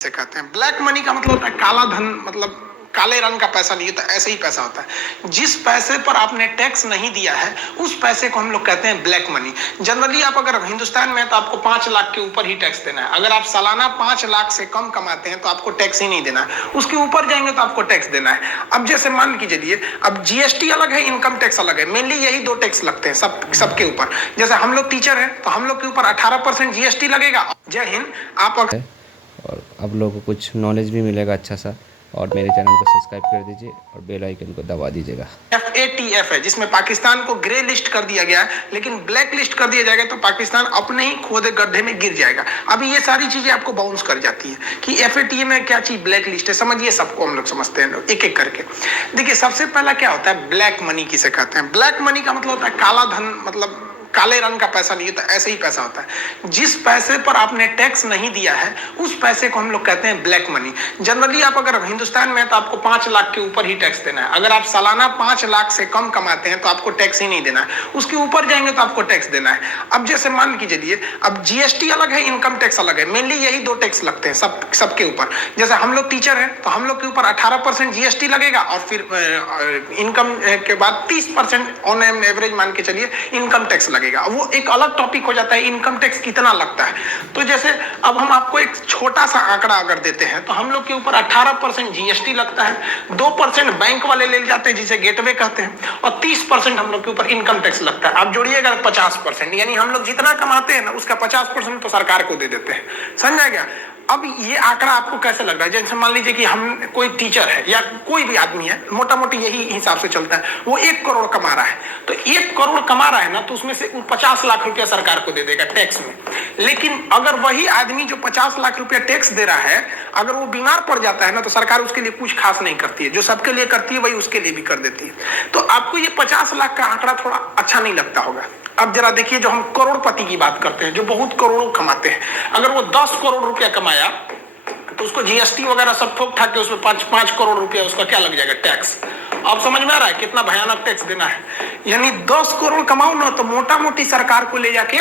से कहते हैं ब्लैक मनी का मतलब होता है काला धन, मतलब काले रंग का पैसा नहीं होता, ऐसे ही पैसा होता है। जिस पैसे पर आपने टैक्स नहीं दिया है उस पैसे को हम लोग कहते हैं ब्लैक मनी। जनरली आप अगर हिंदुस्तान में तो आपको 5 लाख के ऊपर ही टैक्स देना है। अगर आप सालाना 5 लाख से कम कमाते हैं तो आपको टैक्स ही नहीं देना है, उसके ऊपर जाएंगे तो आपको टैक्स देना है। अब जैसे मान के चलिए, अब जीएसटी अलग है, इनकम टैक्स अलग है, मेनली यही 2 टैक्स लगते हैं सबके ऊपर। जैसे हम लोग टीचर हैं तो हम लोग के ऊपर 18% जीएसटी लगेगा। जय हिंद। आप और अब लोगों को कुछ नॉलेज भी मिलेगा अच्छा सा। और मेरे चैनल को सब्सक्राइब कर दीजिए और बेल आइकन को दबा दीजिएगा। FATF है जिसमें पाकिस्तान को ग्रे लिस्ट कर दिया गया है, लेकिन ब्लैक लिस्ट कर दिया जाएगा तो पाकिस्तान अपने ही खोदे गड्ढे में गिर जाएगा। अभी ये सारी चीजें आपको बाउंस कर जाती है कि FATF में क्या चीज ब्लैक लिस्ट है। समझिए, सबको हम लोग समझते हैं एक एक करके। देखिए, सबसे पहला क्या होता है ब्लैक मनी किसे कहते हैं। ब्लैक मनी का मतलब होता है काला धन, मतलब काले रंग का पैसा नहीं होता, ऐसे ही पैसा होता है। जिस पैसे पर आपने टैक्स नहीं दिया है उस पैसे को हम लोग कहते हैं ब्लैक मनी। जनरली आप अगर हिंदुस्तान में तो आपको 5 लाख के ऊपर ही टैक्स देना है। अगर आप सालाना 5 लाख से कम कमाते हैं तो आपको टैक्स ही नहीं देना है, उसके ऊपर जाएंगे तो आपको टैक्स देना है। अब जैसे मान के चलिए, अब जीएसटी अलग है, इनकम टैक्स अलग है, मेनली यही 2 टैक्स लगते हैं सबके ऊपर। जैसे हम लोग टीचर हैं तो हम लोग के ऊपर 18% जीएसटी लगेगा और फिर इनकम के बाद 30% ऑन एन एवरेज मान के चलिए इनकम टैक्स लगेगा। वो एक अलग टॉपिक हो जाता है, इनकम टैक्स कितना लगता है। तो जैसे अब हम आपको एक छोटा सा आंकड़ा अगर देते हैं तो हम लोग के ऊपर 18% जीएसटी लगता है, 2% बैंक वाले ले जाते हैं जिसे गेटवे कहते हैं, और 30% हम लोग के ऊपर इनकम टैक्स लगता है। आप जोड़िएगा 50%, यानी हम लोग जितना कमाते हैं ना उसका 50% तो सरकार को दे देते हैं। समझ आएगा। अब ये आंकड़ा आपको कैसे लग रहा है। जैसे मान लीजिए कि हम कोई टीचर है या कोई भी आदमी है, मोटा मोटी यही हिसाब से चलता है, वो 1 करोड़ कमा रहा है। तो 1 करोड़ कमा रहा है ना, तो उसमें से 50 लाख रुपया सरकार को दे देगा टैक्स में। लेकिन अगर वही आदमी जो 50 लाख रुपया टैक्स दे रहा है, अगर वो बीमार पड़ जाता है ना, तो सरकार उसके लिए कुछ खास नहीं करती है। जो सबके लिए करती है वही उसके लिए भी कर देती है। तो आपको ये 50 लाख का आंकड़ा थोड़ा अच्छा नहीं लगता होगा। अब जरा देखिए, जो हम करोड़पति की बात करते हैं, जो बहुत करोड़ों कमाते हैं, अगर वो 10 करोड़ रुपया कमाया तो उसको जीएसटी वगैरह सब ठोक ठाक के उसमें 5 करोड़ रुपया उसका क्या लग जाएगा, टैक्स। अब समझ में आ रहा है कितना भयानक टैक्स देना है। यानी 10 करोड़ कमाओ ना तो मोटा मोटी सरकार को ले जाके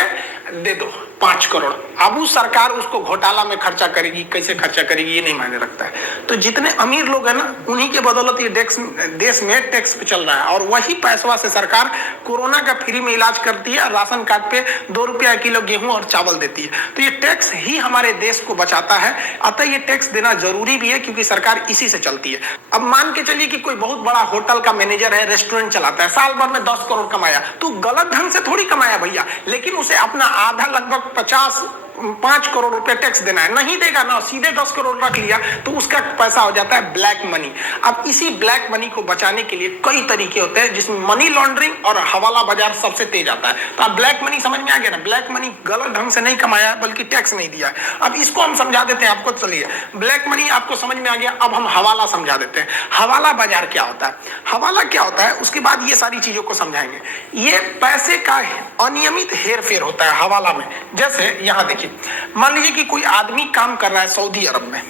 दे दो 5 करोड़। अब उस सरकार उसको घोटाला में खर्चा करेगी, कैसे खर्चा करेगी ये नहीं मायने रखता है। तो जितने अमीर लोग हैं ना, उन्हीं के बदौलत ये देश में टैक्स पे चल रहा है। और वही पैसवा से सरकार कोरोना का फ्री में इलाज करती है, राशन कार्ड पे 2 रुपया किलो गेहूं और चावल देती है। तो ये टैक्स ही हमारे देश को बचाता है। अतः ये टैक्स देना जरूरी भी है, क्योंकि सरकार इसी से चलती है। अब मान के चलिए कि कोई बहुत बड़ा होटल का मैनेजर है, रेस्टोरेंट चलाता है, साल भर में 10 करोड़ कमाया, तो गलत ढंग से थोड़ी कमाया भैया, लेकिन उसे अपना आधा लगभग 5 करोड़ रुपए टैक्स देना है, नहीं देगा ना, सीधे 10 करोड़ रख लिया तो उसका पैसा हो जाता है ब्लैक मनी। अब इसी ब्लैक मनी को बचाने के लिए कई तरीके होते हैं, जिसमें मनी लॉन्ड्रिंग और हवाला बाजार सबसे तेज आता है। तो अब ब्लैक मनी समझ में आ गया ना, ब्लैक मनी गलत ढंग से नहीं कमाया बल्कि टैक्स नहीं दिया। अब इसको हम समझा देते हैं आपको। चलिए, ब्लैक मनी आपको समझ में आ गया, अब हम हवाला समझा देते हैं। हवाला बाजार क्या होता है, हवाला क्या होता है, उसके बाद ये सारी चीजों को समझाएंगे। ये पैसे का अनियमित हेर फेर होता है हवाला में। जैसे यहां देखिए, मान लीजिए कि कोई आदमी काम कर रहा है सऊदी अरब में,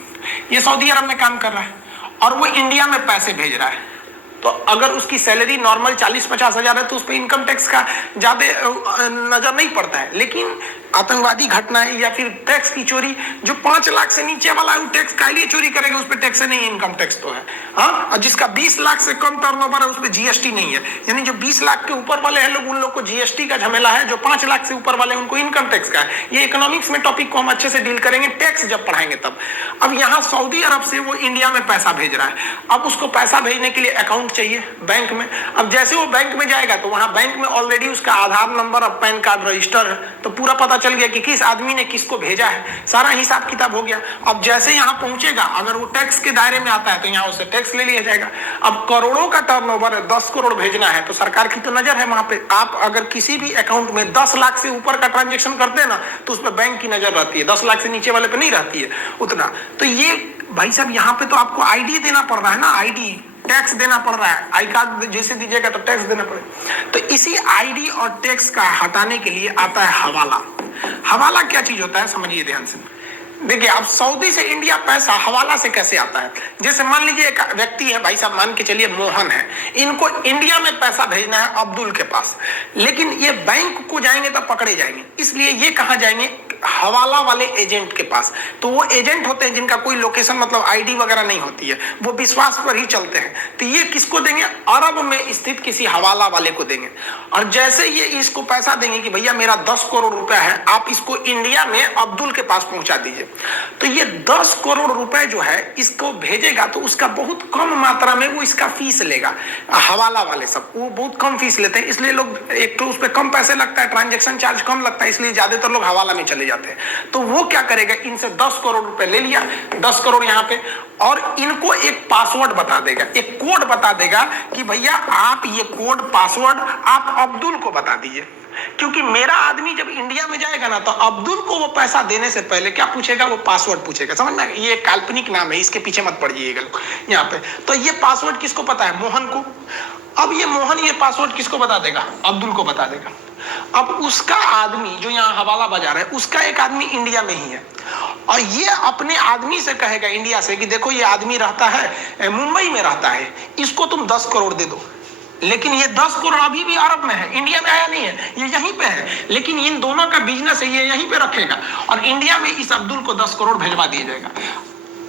ये सऊदी अरब में काम कर रहा है और वो इंडिया में पैसे भेज रहा है। तो अगर उसकी सैलरी नॉर्मल 40-50 हजार है तो उस पर इनकम टैक्स का ज्यादा नजर नहीं पड़ता है। लेकिन आतंकवादी घटनाएं या फिर टैक्स की चोरी, जो 5 लाख से नीचे वाला है वो टैक्स का लिए चोरी करेगा, उस पर टैक्स नहीं, इनकम टैक्स तो है। हाँ, और जिसका 20 लाख से कम टर्नओवर है उस पर जीएसटी नहीं है। यानी जो 20 लाख के ऊपर वाले हैं लोग, उन लोग को जीएसटी का झमेला है, जो 5 लाख से ऊपर वाले उनको इनकम टैक्स का है। ये इकोनॉमिक्स में टॉपिक को हम अच्छे से डील करेंगे, टैक्स जब पढ़ाएंगे तब। अब यहाँ सऊदी अरब से वो इंडिया में पैसा भेज रहा है। अब उसको पैसा भेजने के लिए अकाउंट चाहिए बैंक में। अब जैसे वो बैंक में जाएगा तो वहां बैंक में ऑलरेडी उसका आधार नंबर और पैन कार्ड रजिस्टर है, तो पूरा पता चल गया कि किस आदमी ने किसको भेजा है, सारा हिसाब किताब हो गया। अब जैसे यहाँ पहुंचेगा, अगर वो टैक्स के दायरे में आता है तो यहाँ उससे टैक्स ले लिया जाएगा। अब करोड़ों का टर्नओवर है, 10 करोड़ भेजना है तो सरकार की तो नजर है वहां पे। आप अगर किसी भी अकाउंट में 10 लाख से ऊपर का ट्रांजेक्शन करते हैं ना, तो उस पर बैंक की नजर रहती है, 10 लाख से नीचे वाले पे नहीं रहती है उतना। तो ये भाई साहब, यहाँ पे तो आपको आईडी देना पड़ रहा है ना, आईडी टैक्स देना पड़ रहा है। आई कार्ड जैसे दीजिएगा तो टैक्स देना पड़ेगा। तो इसी आईडी और टैक्स का हटाने के लिए आता है हवाला। हवाला क्या चीज होता है समझिए ध्यान से। देखिए, अब सऊदी से इंडिया पैसा हवाला से कैसे आता है। जैसे मान लीजिए एक व्यक्ति है, भाई साहब मान के चलिए मोहन है, इनको इंडिया में पैसा भेजना है अब्दुल के पास, लेकिन ये बैंक को जाएंगे तो पकड़े जाएंगे। इसलिए ये कहाँ जाएंगे, हवाला वाले एजेंट के पास। तो वो एजेंट होते हैं जिनका कोई लोकेशन मतलब आईडी वगैरह नहीं होती है, वो विश्वास पर ही चलते हैं। तो ये किसको देंगे? अरब में स्थित किसी हवाला वाले को देंगे। और जैसे ये इसको पैसा देंगे कि भैया मेरा 10 करोड़ रुपया है, आप इसको इंडिया में अब्दुल के पास पहुंचा दीजिए, तो ये 10 करोड़ रुपए जो है इसको भेजेगा तो उसका बहुत कम मात्रा में वो इसका फीस लेगा। हवाला वाले सब वो बहुत कम फीस लेते हैं, इसलिए लोग एक तो उस पर कम पैसे लगता है, ट्रांजेक्शन चार्ज कम लगता है, इसलिए ज्यादातर लोग हवाला में चले जाते हैं। तो वो क्या करेगा, इनसे 10 करोड़ रुपए ले लिया, 10 करोड़ यहाँ पे, और इनको एक पासवर्ड बता देगा, एक कोड बता देगा कि भैया आप ये कोड पासवर्ड आप अब्दुल को बता दीजिए। क्योंकि मेरा आदमी जब इंडिया में जाएगा ना तो अब्दुल को वो पैसा देने से पहले क्या पूछेगा, वो पासवर्ड पूछेगा। समझ में? ये काल्पनिक नाम है, इसके पीछे मत पड़िएगा लोग यहाँ पे। तो ये पासवर्ड किसको पता है? मोहन को। अब ये मोहन ये पासवर्ड किसको बता देगा? अब्दुल को बता देगा। अब उसका आदमी जो यहाँ हवाला बाजार है, उसका एक आदमी इंडिया में ही है, और ये अपने आदमी से कहेगा इंडिया से कि देखो ये आदमी रहता है मुंबई में रहता है, इसको तुम 10 करोड़ दे दो। लेकिन ये 10 करोड़ अभी भी अरब में है, इंडिया में आया नहीं है, ये यहीं पे है। लेकिन इन दोनों का बिजनेस है, ये यहीं पे रखेगा और इंडिया में इस अब्दुल को 10 करोड़ भेजवा दिया जाएगा।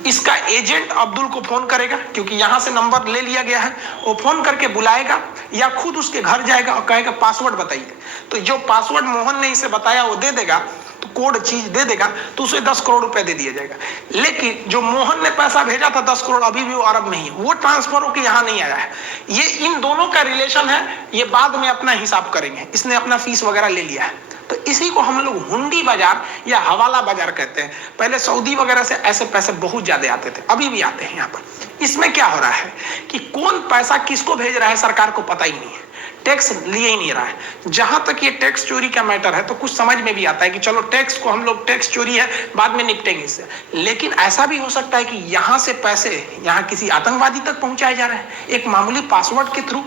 इसका एजेंट अब्दुल को फोन करेगा, क्योंकि यहां से नंबर ले लिया गया है, वो फोन करके बुलाएगा या खुद उसके घर जाएगा और कहेगा पासवर्ड बताइए। तो जो पासवर्ड मोहन ने इसे बताया वो दे देगा, तो कोड चीज दे देगा, तो उसे 10 करोड़ रुपए दे दिया जाएगा। लेकिन जो मोहन ने पैसा भेजा था 10 करोड़, अभी भी वो अरब में ही है, वो ट्रांसफर होकर यहाँ नहीं आया है। ये इन दोनों का रिलेशन है, ये बाद में अपना हिसाब करेंगे। इसने अपना फीस वगैरह ले लिया है, तो इसी को हम लोग हुंडी बाजार या हवाला बाजार कहते हैं। पहले सऊदी वगैरह से ऐसे पैसे बहुत ज्यादा आते थे, अभी भी आते हैं यहाँ पर। इसमें क्या हो रहा है कि कौन पैसा किसको भेज रहा है सरकार को पता ही नहीं है, टैक्स लिए ही नहीं रहा है। जहां तक ये टैक्स चोरी का मैटर है तो कुछ समझ में भी आता है कि चलो टैक्स को हम लोग, टैक्स चोरी है बाद में निपटेंगे इससे। लेकिन ऐसा भी हो सकता है कि यहां से पैसे यहाँ किसी आतंकवादी तक पहुंचाए जा रहे हैं एक मामूली पासवर्ड के थ्रू।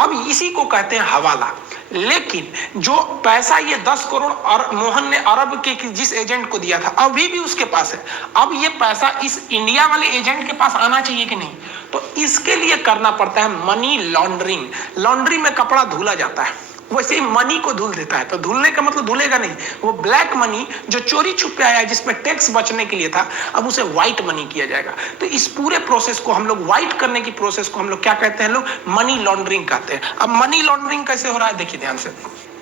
अब इसी को कहते हैं हवाला। लेकिन जो पैसा ये 10 करोड़ और मोहन ने अरब के जिस एजेंट को दिया था अभी भी उसके पास है। अब ये पैसा इस इंडिया वाले एजेंट के पास आना चाहिए कि नहीं, तो इसके लिए करना पड़ता है मनी लॉन्ड्रिंग। लॉन्ड्री में कपड़ा धुला जाता है, वैसे ही मनी को धुल देता है। तो धुलने का मतलब धुलेगा नहीं, वो ब्लैक मनी जो चोरी छुपे आया है जिसमें टैक्स बचने के लिए था, अब उसे व्हाइट मनी किया जाएगा। तो इस पूरे प्रोसेस को हम लोग, व्हाइट करने की प्रोसेस को हम लोग क्या कहते हैं, लोग मनी लॉन्ड्रिंग कहते हैं। अब मनी लॉन्ड्रिंग कैसे हो रहा है देखिए ध्यान से।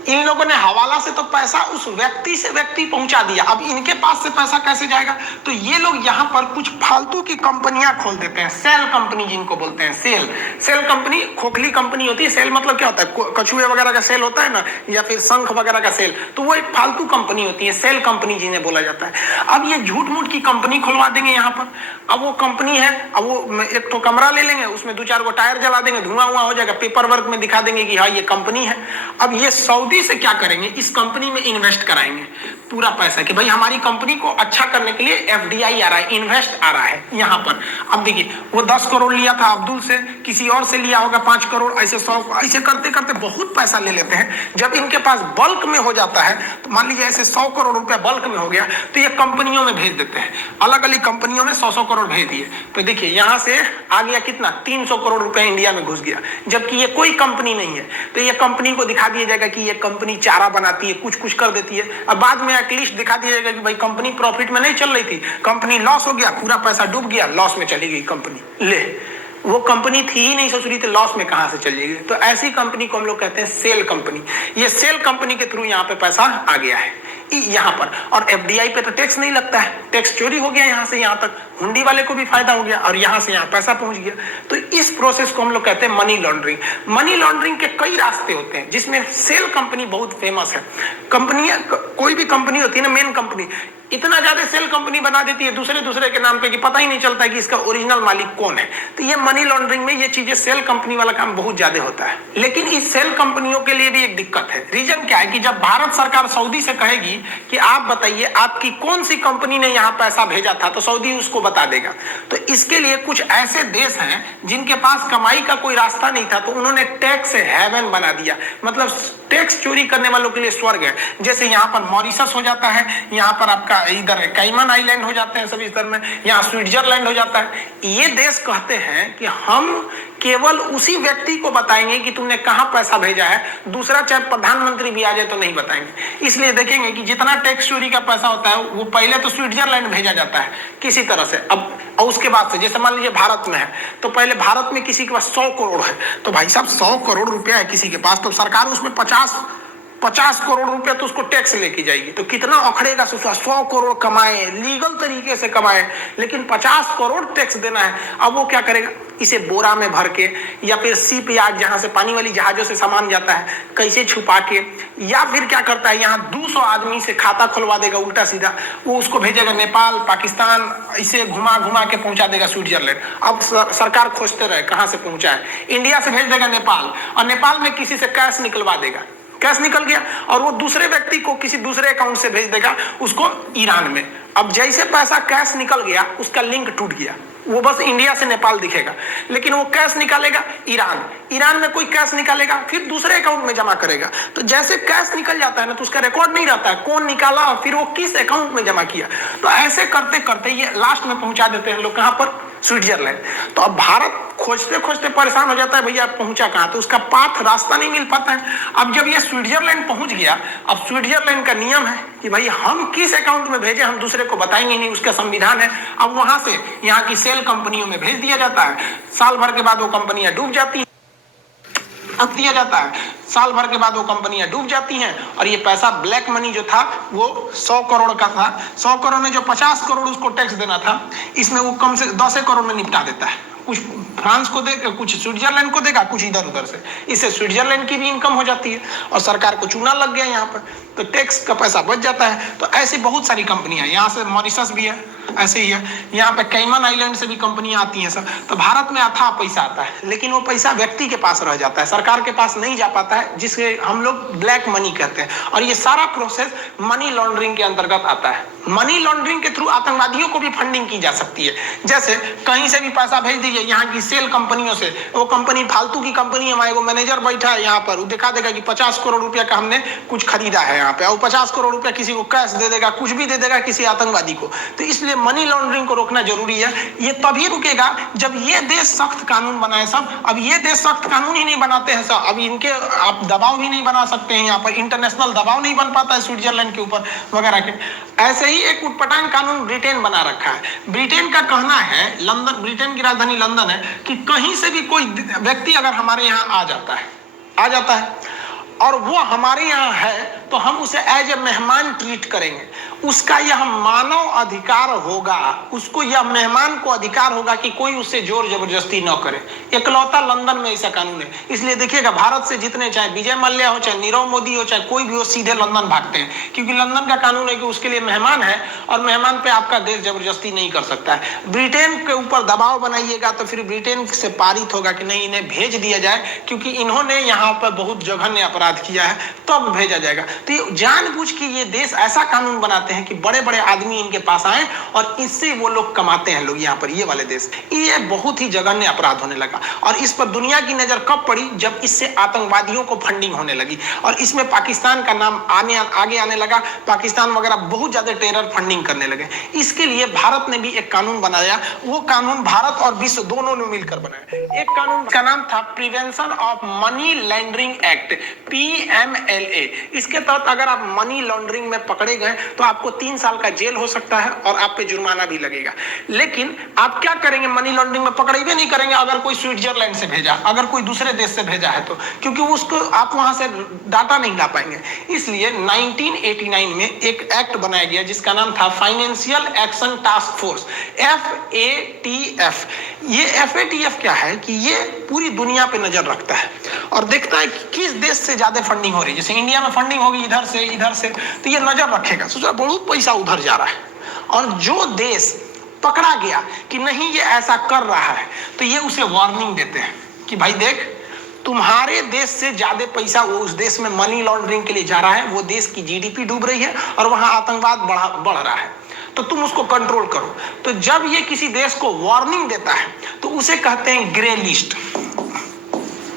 इन लोगों ने हवाला से तो पैसा उस व्यक्ति से व्यक्ति पहुंचा दिया, अब इनके पास से पैसा कैसे जाएगा, तो ये लोग यहाँ पर कुछ फालतू की कंपनियां खोल देते हैं, सेल कंपनी जिनको बोलते हैं। सेल कंपनी खोखली कंपनी होती है। सेल मतलब क्या होता है, कछुए वगैरह का सेल होता है ना, या फिर शंख वगैरह का सेल, तो वो एक फालतू कंपनी होती है, सेल कंपनी जिन्हें बोला जाता है। अब ये झूठ मूठ की कंपनी खुलवा देंगे यहाँ पर। अब वो कंपनी है, अब वो एक तो कमरा ले लेंगे, उसमें 2-4 गो टायर जला देंगे, धुआं हो जाएगा, पेपर वर्क में दिखा देंगे कि हाँ ये कंपनी है। अब ये सऊदी से क्या करेंगे, इस कंपनी में इन्वेस्ट कराएंगे पूरा पैसा कि भाई हमारी कंपनी को अच्छा करने के लिए एफडीआई आ रहा है, इन्वेस्ट आ रहा है यहाँ पर। अब देखिए वो 10 करोड़ लिया था अब्दुल से, किसी और से लिया होगा 5 करोड़, ऐसे 100, ऐसे करते करते बहुत पैसा ले लेते हैं। जब इनके पास बल्क में हो जाता है, तो मान लीजिए ऐसे 100 करोड़ रुपया बल्क में हो गया, तो ये कंपनियों में भेज देते हैं, अलग अलग कंपनियों में 100 करोड़ भेज दिए। तो देखिए यहाँ से आ गया कितना, 300 करोड़ रुपया इंडिया में घुस गया, जबकि ये कोई कंपनी नहीं है। तो ये कंपनी को दिखा दिया जाएगा कि ये कंपनी चारा बनाती है, कुछ कुछ कर देती है। अब बाद में एटलीस्ट दिखा दिया जाएगा कि भाई कंपनी प्रॉफिट में नहीं चल रही थी, कंपनी लॉस हो गया, पूरा पैसा डूब गया, लॉस में चली गई कंपनी। ले, वो कंपनी थी ही नहीं सोच रही थी, लॉस में कहां से चल जाएगी। तो ऐसी कंपनी को हम लोग कहते हैं सेल कंपनी। ये सेल कंपनी के थ्रू यहाँ पे पैसा आ गया है यहाँ पर, और एफडीआई पे तो टैक्स नहीं लगता है, टैक्स चोरी हो गया यहाँ से यहाँ तक, हुंडी वाले को भी फायदा हो गया और यहाँ से यहाँ पैसा पहुंच गया। तो इस प्रोसेस को हम लोग कहते हैं मनी लॉन्ड्रिंग। मनी लॉन्ड्रिंग के कई रास्ते होते हैं, जिसमें सेल कंपनी बहुत फेमस है। कंपनियां, कोई भी कंपनी होती है ना, मेन कंपनी इतना ज्यादा सेल कंपनी बना देती है दूसरे के नाम पे कि पता ही नहीं चलता है कि इसका ओरिजिनल मालिक कौन है। तो ये मनी लॉन्ड्रिंग में ये चीजें, सेल कंपनी वाला काम बहुत ज्यादा होता है। लेकिन इस सेल कंपनियों के लिए भी एक दिक्कत है। रीजन क्या है कि जब भारत सरकार सऊदी से कहेगी कि आप बताइए आपकी कौन सी कंपनी ने यहाँ पैसा भेजा था, तो सऊदी उसको बता देगा। तो इसके लिए कुछ ऐसे देश हैं जिनके पास कमाई का कोई रास्ता नहीं था, तो उन्होंने टैक्स हेवन बना दिया, मतलब टैक्स चोरी करने वालों के लिए स्वर्ग है। जैसे यहाँ पर मॉरिशस हो जाता है, यहाँ पर आपका इधर कैमन आइलैंड हो जाते हैं, सभी इधर में, यहाँ स्विट्जरलैंड हो जाता है। ये देश कहते हैं कि हम केवल उसी व्यक्ति को बताएंगे कि तुमने कहां पैसा भेजा है, दूसरा चाहे प्रधानमंत्री भी आ जाए तो नहीं बताएंगे। इसलिए देखेंगे कि जितना टैक्स चोरी का पैसा होता है वो पहले तो स्विट्जरलैंड भेजा जाता है किसी तरह से, अब और उसके बाद से जैसे मान लीजिए भारत में है तो पहले भारत में किसी के पास 100 करोड़ है, तो भाई साहब 100 करोड़ रुपया है किसी के पास, तो सरकार उसमें 50 करोड़ रुपया तो उसको टैक्स लेके जाएगी, तो कितना अखड़ेगा, 100 करोड़ कमाए लीगल तरीके से कमाए, लेकिन 50 करोड़ टैक्स देना है। अब वो क्या करेगा, इसे बोरा में भर के या फिर शिप यार्ड जहां से पानी वाली जहाजों से सामान जाता है कैसे छुपा के, या फिर क्या करता है यहाँ 200 आदमी से खाता खुलवा देगा उल्टा सीधा, वो उसको भेजेगा नेपाल पाकिस्तान, इसे घुमा घुमा के पहुंचा देगा स्विट्जरलैंड। अब सरकार खोजते रहे कहां से पहुंचा है, इंडिया से भेज देगा नेपाल, और नेपाल में किसी से कैश निकलवा देगा, कैश निकल गया और वो दूसरे व्यक्ति को किसी दूसरे अकाउंट से भेज देगा उसको ईरान में। अब जैसे पैसा कैश निकल गया उसका लिंक टूट गया, वो बस इंडिया से नेपाल दिखेगा, लेकिन वो कैश निकालेगा ईरान में कोई कैश निकालेगा फिर दूसरे अकाउंट में जमा करेगा, तो जैसे कैश निकल जाता है ना तो उसका रिकॉर्ड नहीं रहता है कौन निकाला और फिर वो किस अकाउंट में जमा किया। तो ऐसे करते करते ये लास्ट में पहुंचा देते हैं लोग कहां पर, स्विट्जरलैंड। तो अब भारत खोजते खोजते परेशान हो जाता है भैया पहुंचा कहां, तो उसका पाथ रास्ता नहीं मिल पाता है। अब जब ये स्विट्जरलैंड पहुंच गया, अब स्विट्जरलैंड का नियम है कि भाई हम किस अकाउंट में भेजे हम दूसरे को बताएंगे नहीं, उसका संविधान है। अब वहां से यहाँ की सेल कंपनियों में भेज दिया जाता है, साल भर के बाद वो कंपनियां डूब जाती हैं, दिया जाता है, साल भर के बाद वो कंपनियां डूब जाती हैं, और ये पैसा ब्लैक मनी जो था वो 100 करोड़ का था, 100 करोड़ में जो 50 करोड़ उसको टैक्स देना था, इसमें वो कम से 10 करोड़ में निपटा देता है, कुछ फ्रांस को देगा, कुछ स्विट्जरलैंड को देगा, कुछ इधर उधर से, इससे स्विट्जरलैंड की भी इनकम हो जाती है और सरकार को चूना लग गया यहाँ पर, तो टैक्स का पैसा बच जाता है। तो ऐसी बहुत सारी कंपनियां, यहाँ से मॉरिशस भी है, ऐसे ही है, यहाँ पे कैमन आइलैंड से भी कंपनियां आती हैं सब। तो भारत में अथाह पैसा आता है, लेकिन वो पैसा व्यक्ति के पास रह जाता है, सरकार के पास नहीं जा पाता है, जिसे हम लोग ब्लैक मनी कहते हैं, और ये सारा प्रोसेस मनी लॉन्ड्रिंग के अंतर्गत आता है। मनी लॉन्ड्रिंग के थ्रू आतंकवादियों को भी फंडिंग की जा सकती है, जैसे कहीं से भी पैसा भेज दीजिए यहाँ की सेल कंपनियों से, वो कंपनी फालतू की कंपनी है, वो मैनेजर बैठा है यहाँ पर, वो दिखा देगा कि 50 करोड़ रुपया का हमने कुछ खरीदा है यहाँ पे, और 50 करोड़ रुपया किसी को कैश दे देगा, कुछ भी दे देगा किसी आतंकवादी को। तो इसलिए मनी लॉन्ड्रिंग को रोकना जरूरी है। ये तभी रुकेगा जब ये देश सख्त कानून बनाए सब। अब ये देश सख्त कानून ही नहीं बनाते हैं सब, अब इनके आप दबाव भी नहीं बना सकते हैं, यहाँ पर इंटरनेशनल दबाव नहीं बन पाता है स्विट्जरलैंड के ऊपर वगैरह के। ऐसे ही एक उटपटांग कानून ब्रिटेन बना रखा है। ब्रिटेन का कहना है, लंदन, ब्रिटेन की राजधानी लंदन है, कि कहीं से भी कोई व्यक्ति अगर हमारे यहाँ आ जाता है और वो हमारे यहाँ है तो हम उसे एज ए मेहमान ट्रीट करेंगे, उसका यह मानव अधिकार होगा, उसको यह मेहमान को अधिकार होगा कि कोई उससे जोर जबरदस्ती न करे। इकलौता लंदन में ऐसा कानून है। इसलिए देखिएगा भारत से जितने, चाहे विजय मल्ल्या हो, चाहे नीरव मोदी हो, चाहे कोई भी हो, सीधे लंदन भागते हैं, क्योंकि लंदन का कानून है कि उसके लिए मेहमान है और मेहमान पे आपका देश जबरदस्ती नहीं कर सकता है। ब्रिटेन के ऊपर दबाव बनाइएगा तो फिर ब्रिटेन से पारित होगा कि नहीं, इन्हें भेज दिया जाए, क्योंकि इन्होंने यहाँ पर बहुत जघन्य अपराध किया है, तब भेजा जाएगा। तो जानबूझ के ये देश ऐसा कानून बनाते हैं कि बड़े बड़े आदमी इनके पास आए और इससे वो लोग कमाते हैं लोग यहाँ पर, ये वाले देश। ये बहुत ही जघन्य अपराध होने लगा और इस पर दुनिया की नजर कब पड़ी, जब इससे आतंकवादियों को फंडिंग होने लगी और इसमें पाकिस्तान का नाम आगे आने लगा। पाकिस्तान वगैरह बहुत ज्यादा टेरर फंडिंग करने लगे। इसके लिए भारत ने भी एक कानून बनाया। वो कानून भारत और विश्व दोनों ने मिलकर बनाया। एक कानून का नाम था prevention of money laundering act, PMLA। इसके तहत अगर आप मनी लॉन्ड्रिंग में पकड़े गए तो आपको 3 साल का जेल हो सकता है और आप पे जुर्माना भी लगेगा। लेकिन आप क्या करेंगे, मनी लॉन्ड्रिंग में पकड़े नहीं करेंगे अगर कोई स्विट्जरलैंड से भेजा, अगर कोई दूसरे देश से भेजा है तो, क्योंकि उसको आप वहां से डाटा नहीं ला पाएंगे। इसलिए 1989 में एक एक्ट बनाया गया जिसका नाम था financial action task force, FATF। ये FATF क्या है कि ये पूरी दुनिया पे नजर रखता है और देखता है कि किस देश से ज्यादा फंडिंग हो रही है। जैसे इंडिया में फंडिंग होगी इधर से, तो ये नजर रखेगा, सोचा बहुत पैसा उधर जा रहा है, और जो देश पकड़ा गया कि नहीं ये ऐसा कर रहा है तो ये उसे वार्निंग देते हैं कि भाई देख, तुम्हारे देश से ज्यादा पैसा वो उस देश में मनी लॉन्ड्रिंग के लिए जा रहा है, वो देश की GDP डूब रही है और वहां आतंकवाद बढ़ रहा है, तो तुम उसको कंट्रोल करो। तो जब ये किसी देश को वार्निंग देता है तो उसे कहते हैं ग्रे लिस्ट,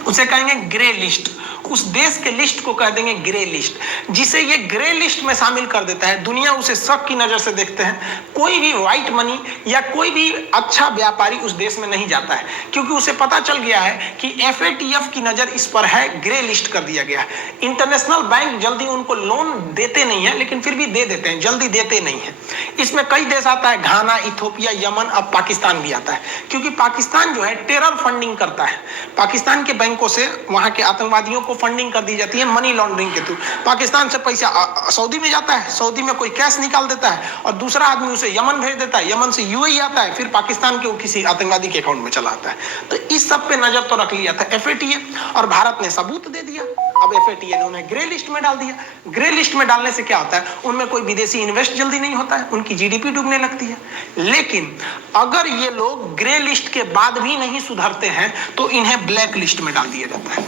उसे कहेंगे ग्रे लिस्ट। उस देश के लिस्ट को कह देंगे ग्रे लिस्ट, जिसे ये ग्रे लिस्ट में शामिल कर देता है। दुनिया उसे शक की नजर से देखते हैं। कोई भी व्हाइट मनी या कोई भी अच्छा व्यापारी उस देश में नहीं जाता है, क्योंकि उसे पता चल गया है कि FATF की नजर इस पर है, ग्रे लिस्ट कर दिया गया है। इंटरनेशनल बैंक जल्दी उनको लोन देते नहीं है, लेकिन फिर भी दे देते हैं, जल्दी देते नहीं है। इसमें कई देश आता है, घाना, इथोपिया, यमन, अब पाकिस्तान भी आता है, क्योंकि पाकिस्तान जो है टेरर फंडिंग करता है। पाकिस्तान के बैंकों से वहां के आतंकवादियों को फंडिंग कर दी जाती है मनी लॉन्ड्रिंग के थ्रू। पाकिस्तान से पैसा सऊदी में जाता है, सऊदी में कोई कैश निकाल देता है और दूसरा आदमी उसे यमन भेज देता है, यमन से UAE आता है, फिर पाकिस्तान के किसी आतंकवादी के अकाउंट में चला आता है। तो इस सब पे नजर तो रख लिया था FATF, और भारत ने सबूत दे दिया। अब FATF ने उन्हें ग्रे लिस्ट में डाल दिया। ग्रे लिस्ट में डालने से क्या होता है, उनमें कोई विदेशी इन्वेस्ट जल्दी नहीं होता है, उनकी GDP डूबने लगती है। लेकिन अगर ये लोग ग्रे लिस्ट के बाद भी नहीं सुधरते हैं तो इन्हें ब्लैक लिस्ट में डाल दिया जाता है।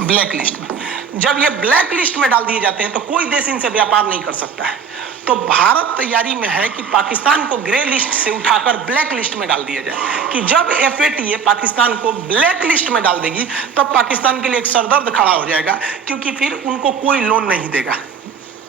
ब्लैक लिस्ट में जब ये ब्लैक लिस्ट में डाल दिए जाते हैं तो कोई देश इनसे व्यापार नहीं कर सकता है। तो भारत तैयारी में है कि पाकिस्तान को ग्रे लिस्ट से उठाकर ब्लैक लिस्ट में डाल दिया जाए, कि जब FATF पाकिस्तान को ब्लैक लिस्ट में डाल देगी तब पाकिस्तान के लिए एक सरदर्द खड़ा हो जाएगा, क्योंकि फिर उनको कोई लोन नहीं देगा।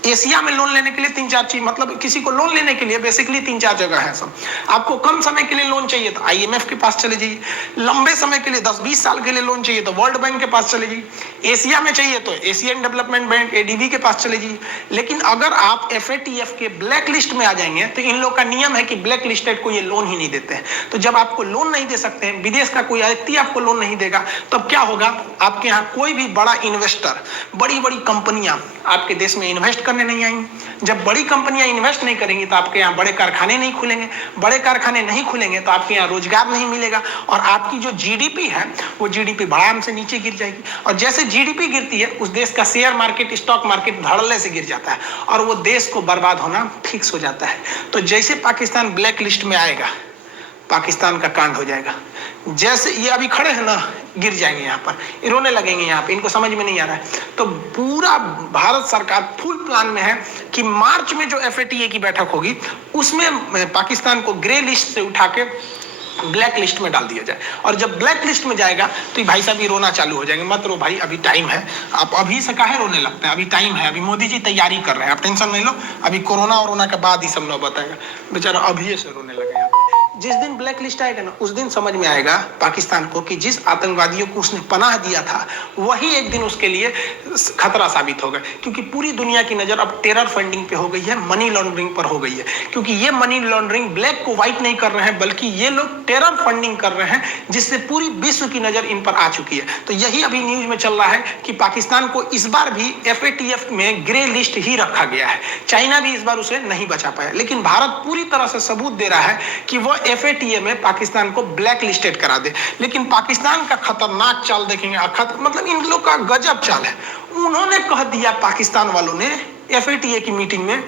एशिया में लोन लेने के लिए 3-4 चीज, मतलब किसी को लोन लेने के लिए बेसिकली 3-4 जगह है सब। आपको कम समय के लिए लोन चाहिए तो IMF के पास चले जाइए, लंबे समय के लिए 10-20 साल के लिए लोन चाहिए तो वर्ल्ड बैंक के पास चले जाइए, एशिया में चाहिए तो एशियन डेवलपमेंट बैंक ADB के पास चले जाइए। लेकिन अगर आप FATF के ब्लैक लिस्ट में आ जाएंगे तो इन लोग का नियम है कि ब्लैक लिस्टेड को ये लोन ही नहीं देते हैं। तो जब आपको लोन नहीं दे सकते हैं, विदेश का कोई व्यक्ति आपको लोन नहीं देगा, तब क्या होगा, आपके यहाँ कोई भी बड़ा इन्वेस्टर, बड़ी बड़ी कंपनियां आपके देश में इन्वेस्ट करने नहीं आएंगी। जब बड़ी कंपनियां इन्वेस्ट नहीं करेंगी तो आपके यहाँ बड़े कारखाने नहीं खुलेंगे, बड़े कारखाने नहीं खुलेंगे तो आपके यहाँ रोजगार नहीं मिलेगा, और आपकी जो GDP है वो GDP भड़ाम से नीचे गिर जाएगी। और जैसे GDP गिरती है उस देश का शेयर मार्केट, स्टॉक मार्केट धड़ल्ले से गिर जाता है और वो देश को बर्बाद होना फिक्स हो जाता है। तो जैसे पाकिस्तान ब्लैक लिस्ट में आएगा, पाकिस्तान का कांड हो जाएगा। जैसे ये अभी खड़े हैं ना, गिर जाएंगे यहाँ पर, रोने लगेंगे यहाँ पे, इनको समझ में नहीं आ रहा है। तो पूरा भारत सरकार फुल प्लान में है कि मार्च में जो FATF की बैठक होगी उसमें पाकिस्तान को ग्रे लिस्ट से उठा के ब्लैक लिस्ट में डाल दिया जाए। और जब ब्लैक लिस्ट में जाएगा तो भाई साहब ये रोना चालू हो जाएंगे, मत रो भाई, अभी टाइम है। आप अभी से काहे रोने लगते हैं, अभी टाइम है, अभी मोदी जी तैयारी कर रहे हैं, आप टेंशन नहीं लो, अभी कोरोना के बाद ही सब नौबत आएगा। बेचारा अभी से रोने लगे। जिस दिन ब्लैक लिस्ट आएगा ना, उस दिन समझ में आएगा पाकिस्तान को कि जिस आतंकवादियों को उसने पनाह दिया था वही एक दिन उसके लिए खतरा साबित होगा। क्योंकि पूरी दुनिया की नजर अब टेरर फंडिंग पे हो गई है, मनी लॉन्ड्रिंग पर हो गई है। क्योंकि ये मनी लॉन्ड्रिंग ब्लैक को व्हाइट नहीं कर रहे हैं, बल्कि ये लोग टेरर फंडिंग कर रहे हैं, जिससे पूरी विश्व की नजर इन पर आ चुकी है। तो यही अभी न्यूज में चल रहा है कि पाकिस्तान को इस बार भी FATF में ग्रे लिस्ट ही रखा गया है। चाइना भी इस बार उसे नहीं बचा पाया, लेकिन भारत पूरी तरह से सबूत दे रहा है कि वह FATF में पाकिस्तान को ब्लैक लिस्टेड करा दे। लेकिन पाकिस्तान का खतरनाक चाल देखेंगे, मतलब इन लोग का गजब चाल है। उन्होंने कह दिया पाकिस्तान वालों ने FATF की मीटिंग में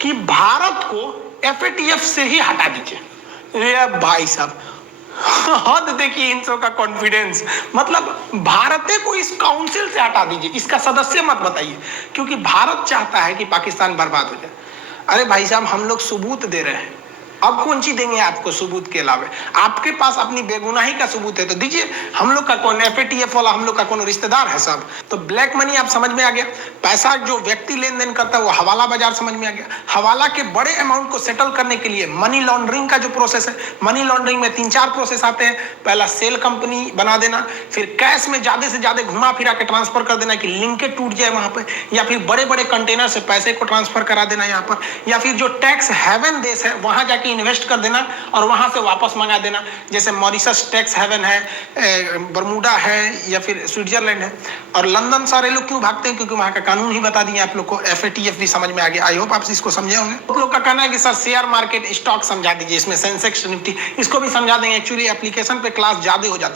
कि भारत को FATF से ही हटा दीजिए। भाई साहब, हद देखिए इन सब का कॉन्फिडेंस, मतलब भारत को इस काउंसिल से हटा दीजिए, इसका सदस्य मत बताइए, क्योंकि भारत चाहता है कि पाकिस्तान बर्बाद हो जाए। अरे भाई साहब, हम लोग सबूत दे रहे हैं, अब कौन सी देंगे आपको सबूत के अलावा? आपके पास अपनी बेगुनाही का सबूत है तो दीजिए। हम लोग का कौन FATF वाला, हम लोग का कौन रिश्तेदार है साहब? तो ब्लैक मनी आप समझ में आ गया, पैसा जो व्यक्ति लेन देन करता है वो हवाला बाजार समझ में आ गया। हवाला के बड़े अमाउंट को सेटल करने के लिए मनी लॉन्ड्रिंग का जो प्रोसेस है, मनी लॉन्ड्रिंग में 3-4 प्रोसेस आते हैं। पहला सेल कंपनी बना देना, फिर कैश में ज्यादा से ज्यादा घुमा फिरा के ट्रांसफर कर देना कि लिंकेज टूट जाए वहां पर, या फिर बड़े बड़े कंटेनर से पैसे को ट्रांसफर करा देना यहाँ पर, या फिर जो टैक्स हेवन देश है वहां जाके इन्वेस्ट कर देना और वहां से वापस मंगा देना। जैसे मॉरिशस टैक्स हेवन है, बरमूडा है, या फिर स्विट्जरलैंड है। और लंदन सारे लोग क्यों भागते हैं? क्योंकि वहां का कानून ही बता दिए आप लोग को। FATF भी समझ में आ गया। आई होप आप इसको समझे होंगे। कुछ लोग का कहना है कि सर शेयर मार्केट, स्टॉक समझा दीजिए, इसमें सेंसेक्स, निफ्टी, इसको भी समझा देंगे। एक्चुअली एप्लीकेशन पे क्लास ज्यादा हो जाते हैं।